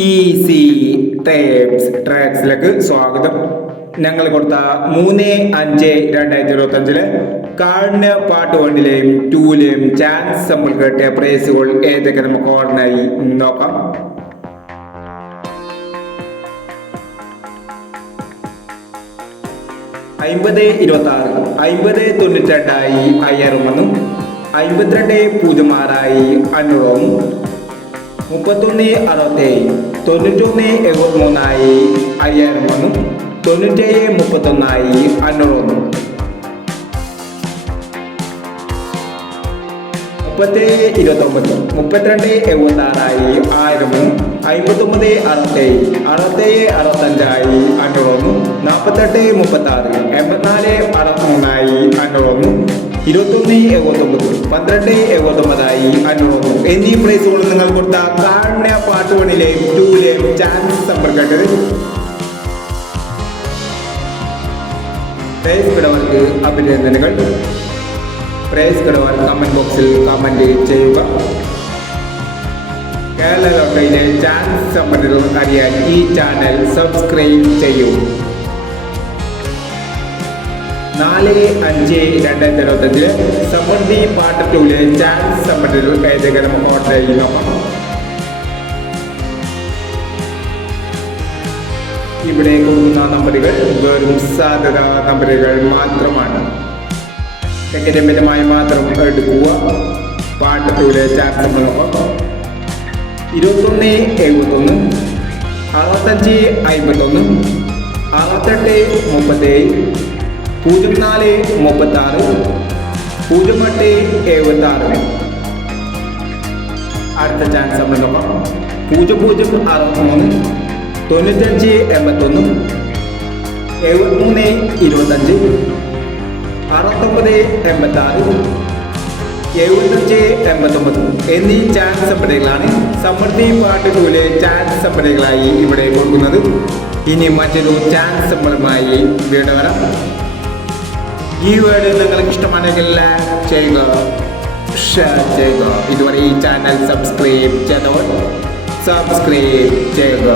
Easy tapes ട്രാക്സിലേക്ക് സ്വാഗതം. ഞങ്ങൾ കൊടുത്ത 3/5/2025 കാടിന് പാട്ട് 1ലെയും 2ലെയും ചാൻസ് നമ്മൾ കേട്ടിയ പ്രൈസുകൾ ഏതൊക്കെ നമുക്ക് ഓർമ്മയായി നോക്കാം. $50 26 $50 92 5000 വന്നു. 52 06 500 31 67 91 73 5000 വന്നു. 97 31 500 വന്നു. 30 29 32 76 1000 വന്നു. 59 67 67 65 500 വന്നു. 48 36 84 63 500 വന്നു. 21 79 12 79 500 എന്നീ പ്രൈസുകൾ നിങ്ങൾ കൊടുത്ത കാടിന് പാട്ട് 1ലെയും 2ലെയും ചാൻസ് സമ്പർക്കട്ടത്. പ്രൈസ് കിടവർക്ക് അഭിനന്ദനങ്ങൾ. പ്രൈസ് കിടവർ കമന്റ് ബോക്സിൽ കമന്റ് ചെയ്യുക. കേരള ലോട്ടറിയിലെ ചാൻസ് സമ്പന്നതകൾ അറിയാൻ ഈ ചാനൽ സബ്സ്ക്രൈബ് ചെയ്യൂ. 4/5/2025 സമൃദ്ധി പാർട്ട് 2ലെ ചാൻസ് സമ്പന്നതകൾ ഏതൊക്കെ നമുക്ക് ഓർഡർ ചെയ്ത് നോക്കാം. ഇവിടെ കൊടുക്കുന്ന നമ്പറുകൾ വെറും സാധ്യത നമ്പറുകൾ മാത്രമാണ്. വ്യക്തിപരമായി മാത്രം എടുക്കുക. പാർട്ട് 2ലെ ചാൻസ് നമ്മൾ നോക്കാം. 21 71 65 51 68 37 04 36 08 76. അടുത്ത ചാൻസ് നമ്മൾ നോക്കാം. 00 63 95 81 73 25 69 86 75 89 എന്നീ ചാൻസ് സമ്പന്നതകളാണ് സമൃദ്ധി പാർട്ട് 2ലെ ചാൻസ് സമ്പന്നതകളായി ഇവിടെ കൊടുക്കുന്നത്. ഇനി മറ്റൊരു ചാൻസ് സമ്പന്നമായി വീണ്ടും വരാം. ഈ വീഡിയോ നിങ്ങൾക്ക് ഇഷ്ടമാണെങ്കിൽ ലൈക്ക് ചെയ്യുക, ഷെയർ ചെയ്യുക. ഇതുവരെ ഈ ചാനൽ സബ്സ്ക്രൈബ് ചെയ്തവർ സബ്സ്ക്രൈബ് ചെയ്യുക.